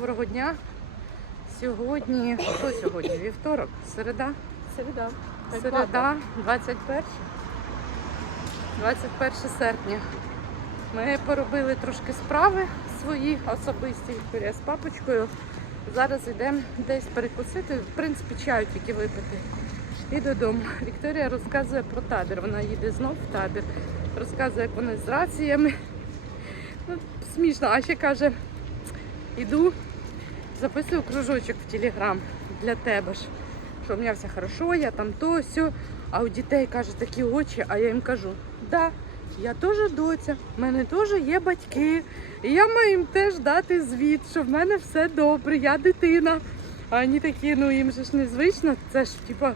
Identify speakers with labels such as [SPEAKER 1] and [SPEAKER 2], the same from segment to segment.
[SPEAKER 1] доброго дня. Сьогодні, що сьогодні? Вівторок, середа,
[SPEAKER 2] Середа.
[SPEAKER 1] середа, 21. 21 серпня. Ми поробили трошки справи свої особисті Вікторія з папочкою. Зараз йдемо десь перекусити, в принципі, чаю тільки випити. І додому. Вікторія розказує про табір. Вона їде знов в табір. Розказує, як вони з раціями. Ну, смішно, а ще каже, іду, записую кружочок в Телеграм для тебе ж. Що у мене все хорошо, я там то, сьо. А у дітей каже такі очі, а я їм кажу, да, я теж доця, в мене теж є батьки. І я маю їм теж дати звіт, що в мене все добре, я дитина. А вони такі, ну їм же ж незвично, це ж типа,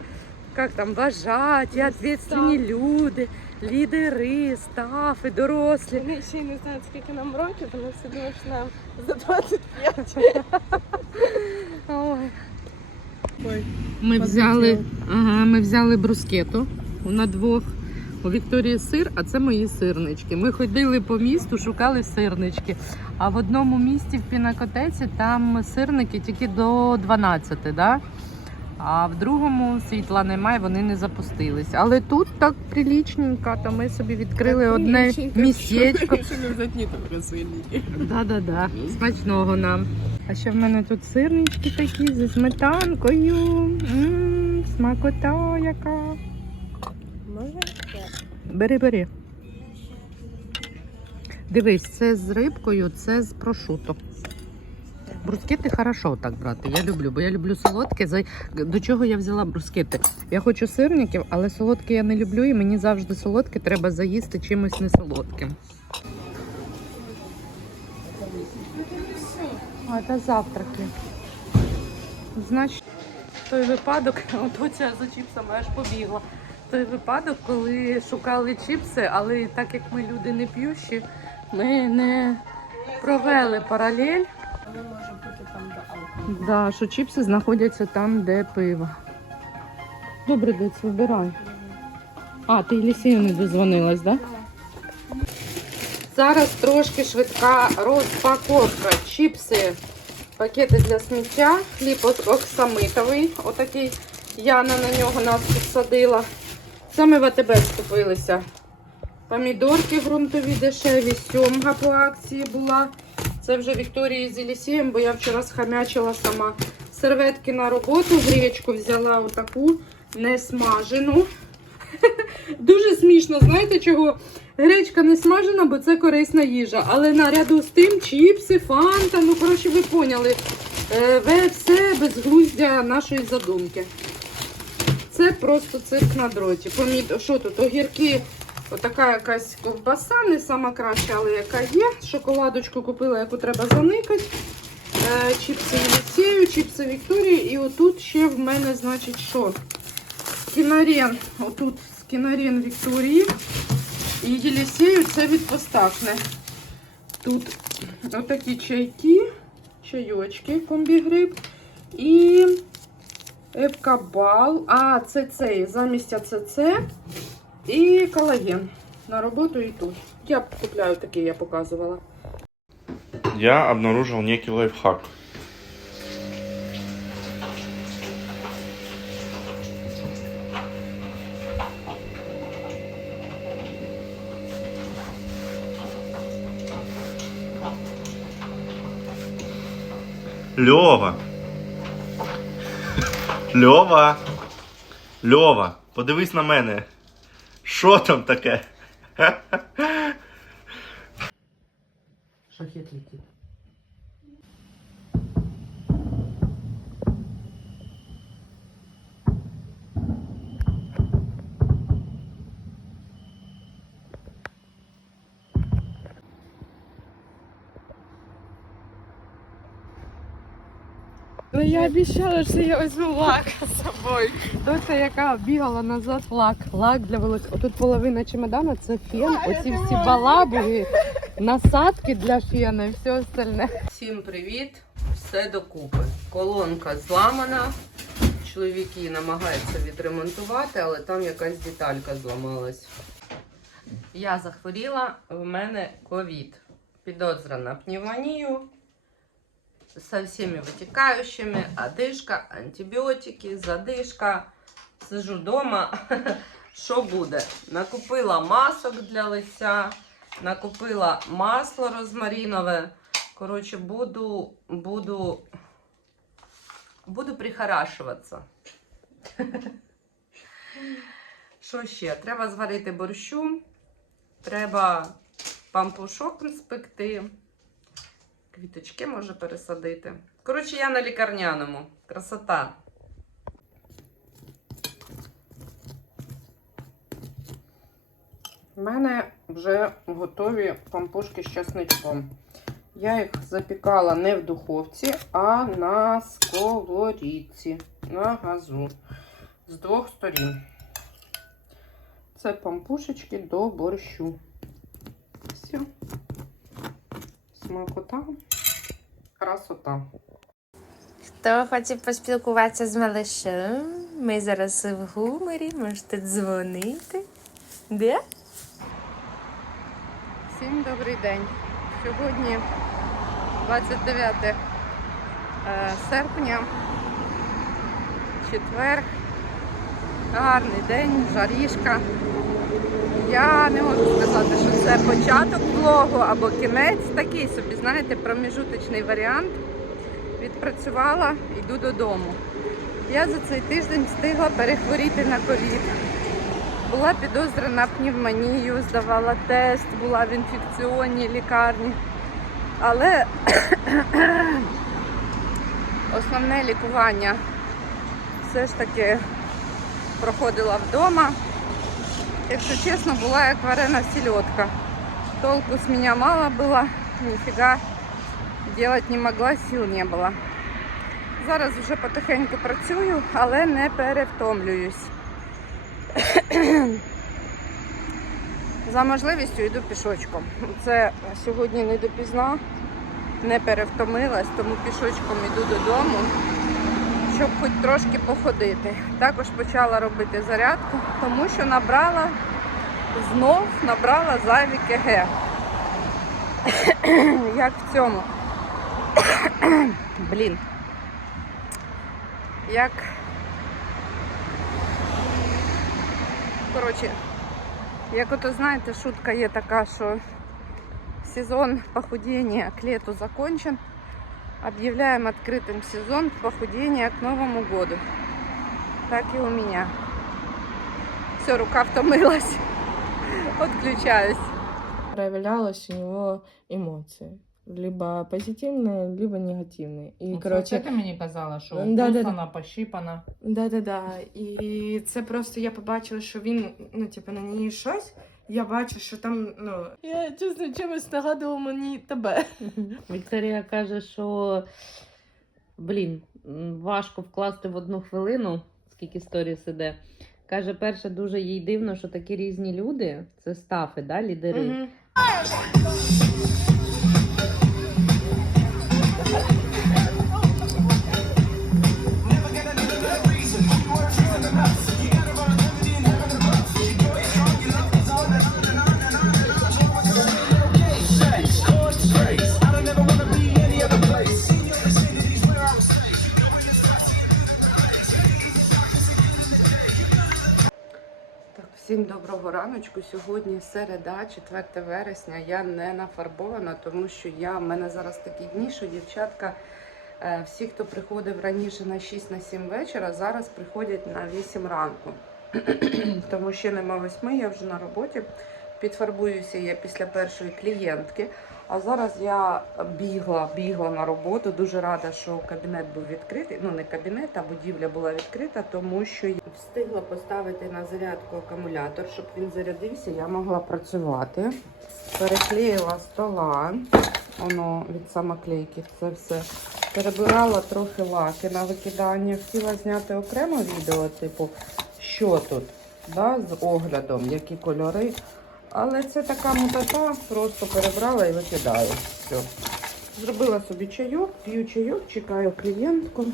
[SPEAKER 1] як там, вважаті, відповідальні люди, лідери, стафи, дорослі.
[SPEAKER 2] Вони ще й не знають, скільки нам років, вони всі думають, що нам за 25.
[SPEAKER 1] Ой.
[SPEAKER 2] Ой.
[SPEAKER 1] Ми взяли, ага, ми взяли брускету на двох. У Вікторії сир, а це мої сирнички. Ми ходили по місту, шукали сирнички. А в одному місті в Пінакотеці там сирники тільки до 12, да? А в другому світла немає, вони не запустились. Але тут так прилічненько, то ми собі відкрили одне
[SPEAKER 2] сильники.
[SPEAKER 1] Да-да-да. Смачного нам. А ще в мене тут сирнички такі зі сметанкою. М, Смакота яка. Бери, бери. Дивись, це з рибкою, це з прошуто. Брускети хорошо так брати. Я люблю, бо я люблю солодке. До чого я взяла брускети? Я хочу сирників, але солодке я не люблю, і мені завжди солодке треба заїсти чимось несолодким. А це завтраки. Значить, той випадок, от оця за чіпсами аж побігла. Той випадок, коли шукали чіпси, але так як ми люди не п'ющі, ми не провели паралель.
[SPEAKER 2] Вона може бути там до алкоголю.
[SPEAKER 1] Да, що чіпси знаходяться там, де пиво. Добре, доць, вибирай. А, ти Єлісію не дозвонилась, так? Да? Зараз трошки швидка розпаковка. Чіпси, пакети для сміття, хліб оксамитовий. Отакий Яна на нього нас підсадила. Це ми в АТБ скупилися. Помідорки ґрунтові дешеві, сьомга по акції була. Це вже Вікторії з Єлісієм, бо я вчора схамячила сама. Серветки на роботу, гречку взяла отаку несмажену. Дуже смішно, знаєте чого? Гречка не смажена, бо це корисна їжа. Але наряду з тим чіпси, фанта, ну коротше, ви поняли. Е, ви все безглуздя нашої задумки. Це просто цирк на дроті. Помід... Що тут? Огірки, отака якась ковбаса, не сама краща, але яка є. Шоколадочку купила, яку треба заникати. Е, чіпси Єлісею, чіпси Вікторії. І отут ще в мене, значить, що? Скінарен. Отут скінарен Вікторії. І Єлісею це від Постакне. Тут отакі чайки, чайочки, комбігриб. І Евкабал. А, це цей, замість АЦЦ. І колаген. На роботу і тут. Я купляю такий, я показувала.
[SPEAKER 3] Я обнаружил некий лайфхак. Льова. Льова. Льова, подивись на мене. Що там таке?
[SPEAKER 1] Шахет летить.
[SPEAKER 2] Я обіцяла, що я візьму лак з собою.
[SPEAKER 1] Доця, яка бігала назад лак. Лак для волосся. Отут половина чемодана це фен. Оці всі балабуги, насадки для фена і все остальне. Всім привіт! Все докупи. Колонка зламана. Чоловіки намагаються відремонтувати, але там якась деталька зламалась. Я захворіла, в мене ковід. Підозра на пневмонію. Со всеми вытекающими, одышка, антибіотики, задишка. Сижу вдома. Що буде? Накупила масок для лиця, накупила масло розмарінове. Коротше, буду, буду, буду прихорашуватися. Що ще? Треба зварити борщу, треба пампушок спекти, квіточки може пересадити. Коротше, я на лікарняному. Красота. У мене вже готові пампушки з чесничком. Я їх запікала не в духовці, а на сковорідці, на газу. З двох сторін. Це пампушечки до борщу. Все. Смакота. Красота.
[SPEAKER 2] Хто хоче поспілкуватися з малышем, ми зараз в гуморі, можете дзвонити. Де?
[SPEAKER 1] Всім добрий день. Сьогодні 29 е, серпня, четвер. Гарний день, жарішка. Я не можу сказати, що це початок влогу або кінець. Такий собі, знаєте, проміжуточний варіант. Відпрацювала, йду додому. Я за цей тиждень встигла перехворіти на ковід. Була підозра на пневмонію, здавала тест, була в інфекціонній лікарні. Але основне лікування все ж таки проходила вдома. Якщо чесно, була як варена сільотка. Толку з мене мало було, ніфіга делать не могла, сил не було. Зараз вже потихеньку працюю, але не перевтомлююсь. За можливістю йду пішочком. Це сьогодні не допізна, не перевтомилась, тому пішочком йду додому, щоб хоч трошки походити. Також почала робити зарядку, тому що набрала, знов набрала зайві КГ. Як в цьому. Блін. Як Коротше, як ото знаєте, шутка є така, що сезон похудения к лету закончен. Объявляем открытым сезон похудения к Новому году. Так и у меня. Все, рука втомилась. Отключаюсь.
[SPEAKER 4] проявлялась у него эмоции. Либо позитивные, либо негативные. И, короче,
[SPEAKER 5] Це ти мені казала, що
[SPEAKER 4] Да, да, да.
[SPEAKER 5] укусана, пощипана.
[SPEAKER 4] да-да-да. І це просто я побачила, що він, ну, типу, на ній щось. Я бачу, що там, ну. Я чесно чимось нагадувала мені тебе.
[SPEAKER 6] Вікторія каже, що блін, важко вкласти в одну хвилину, скільки сторіс іде. Каже, перше, дуже їй дивно, що такі різні люди, це стафи, да, лідери.
[SPEAKER 4] Мгм.
[SPEAKER 1] Всім доброго раночку. Сьогодні середа, 4 вересня. Я не нафарбована, тому що я в мене зараз такі дні, що дівчатка, е, всі, хто приходив раніше на 6 на 7 вечора, зараз приходять на 8 ранку. тому ще нема 8, я вже на роботі. Підфарбуюся я після першої клієнтки. А зараз я бігла, бігла на роботу. Дуже рада, що кабінет був відкритий. Ну не кабінет, а будівля була відкрита, тому що я встигла поставити на зарядку акумулятор, щоб він зарядився. Я могла працювати. Переклеїла стола. Воно від самоклейки це все. Перебирала трохи лаки на викидання. Хотіла зняти окремо відео, типу, що тут, да, з оглядом, які кольори. Але це така мутата, просто перебрала і викидаю. Все. Зробила собі чайок, п'ю чайок, чекаю клієнтку.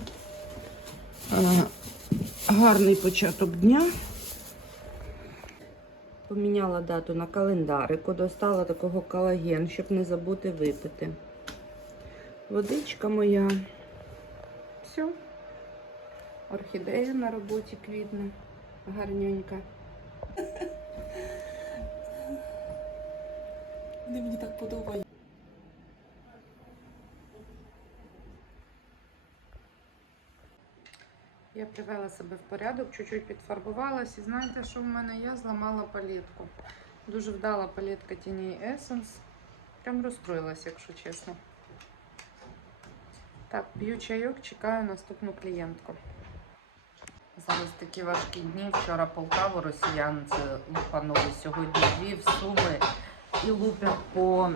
[SPEAKER 1] Гарний початок дня. Поміняла дату на календарику, достала такого колаген, щоб не забути випити. Водичка моя. Все. Орхідея на роботі квітне. Гарненька.
[SPEAKER 2] Вони мені так подобають.
[SPEAKER 1] Я привела себе в порядок, чуть-чуть підфарбувалась. І знаєте, що в мене? Я зламала палетку. Дуже вдала палетка тіней Essence. Прям розстроїлась, якщо чесно. Так, п'ю чайок, чекаю наступну клієнтку. Зараз такі важкі дні. Вчора Полтаву росіянці лупанули сьогодні Львів, Суми і лупять по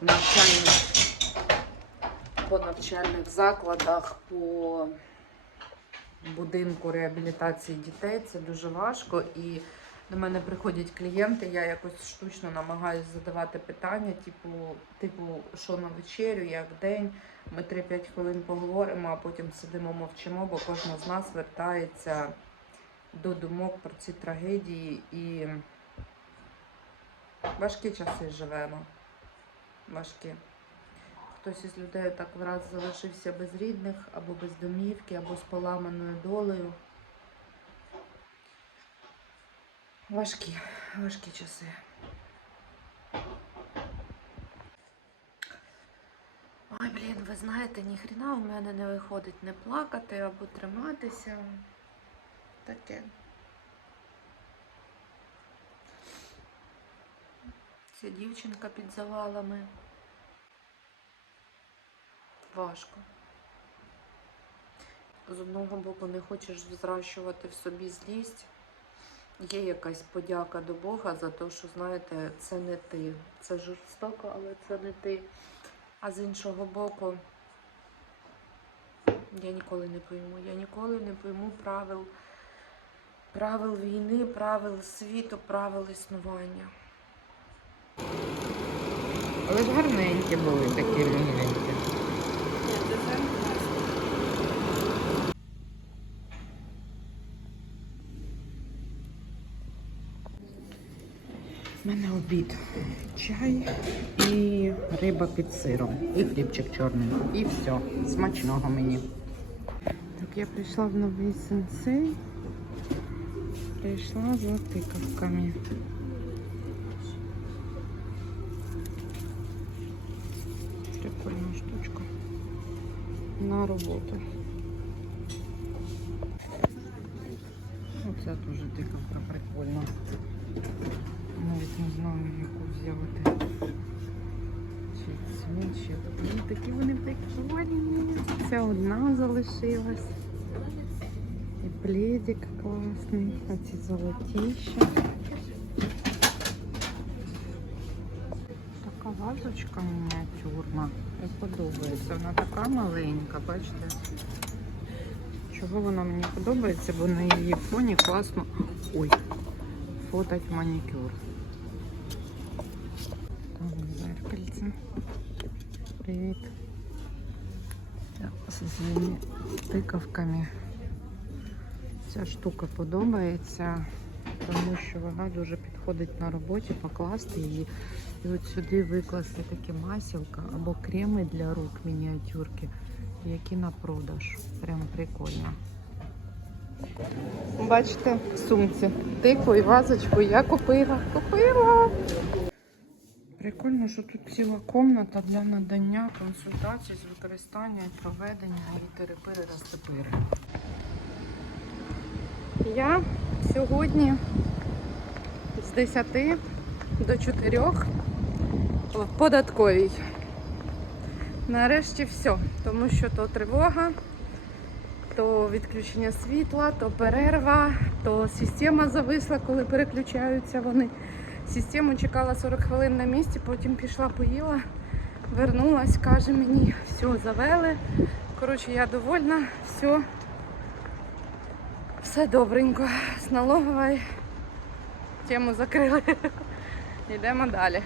[SPEAKER 1] навчальних, по навчальних закладах, по будинку реабілітації дітей. Це дуже важко. І до мене приходять клієнти, я якось штучно намагаюся задавати питання, типу, типу, що на вечерю, як день. Ми 3-5 хвилин поговоримо, а потім сидимо мовчимо, бо кожна з нас вертається до думок про ці трагедії і важкі часи живемо. Важкі. Хтось із людей так враз залишився без рідних, або без домівки, або з поламаною долею. Важкі, важкі часи. Ой, блін, ви знаєте, ніхрена у мене не виходить не плакати або триматися. Таке. Ця дівчинка під завалами. Важко. З одного боку не хочеш зращувати в собі злість. Є якась подяка до Бога за те, що, знаєте, це не ти. Це жорстоко, але це не ти. А з іншого боку, я ніколи не пойму. Я ніколи не пойму правил, правил війни, правил світу, правил існування. Але ж гарненькі були такі рівненькі. У мене обід. Чай і риба під сиром. І хлібчик чорний. І все. Смачного мені. Так, я прийшла в новий сенсей. Прийшла за тикавками. Прикольна штучка. На роботу. Оце дуже тикавка прикольна. Навіть не знаю, яку взяти. Чи цю, чи ту. Такі вони прикольні. Ця одна залишилась. І пледик класний. А ці золотіші. Така вазочка мініатюрна. Мені подобається. Вона така маленька, бачите? Чого вона мені подобається, бо на її фоні класно. Ой, фотать манікюр. Там зеркальце. Привіт. З зі тикавками. Ця штука подобається, тому що вона дуже підходить на роботі, покласти її. І от сюди викласти такі масілка або креми для рук мініатюрки, які на продаж. Прям прикольно. Бачите, в сумці. Тику і вазочку я купила. Купила! Прикольно, що тут ціла комната для надання консультацій з використання і проведення і терепири розтепири. Я сьогодні з 10 до 4 в податковій. Нарешті все, тому що то тривога, то відключення світла, то перерва, то система зависла, коли переключаються вони. Систему чекала 40 хвилин на місці, потім пішла, поїла, вернулась, каже мені, все, завели. Коротше, я довольна, все, все добренько. З налогової тему закрили. Йдемо далі.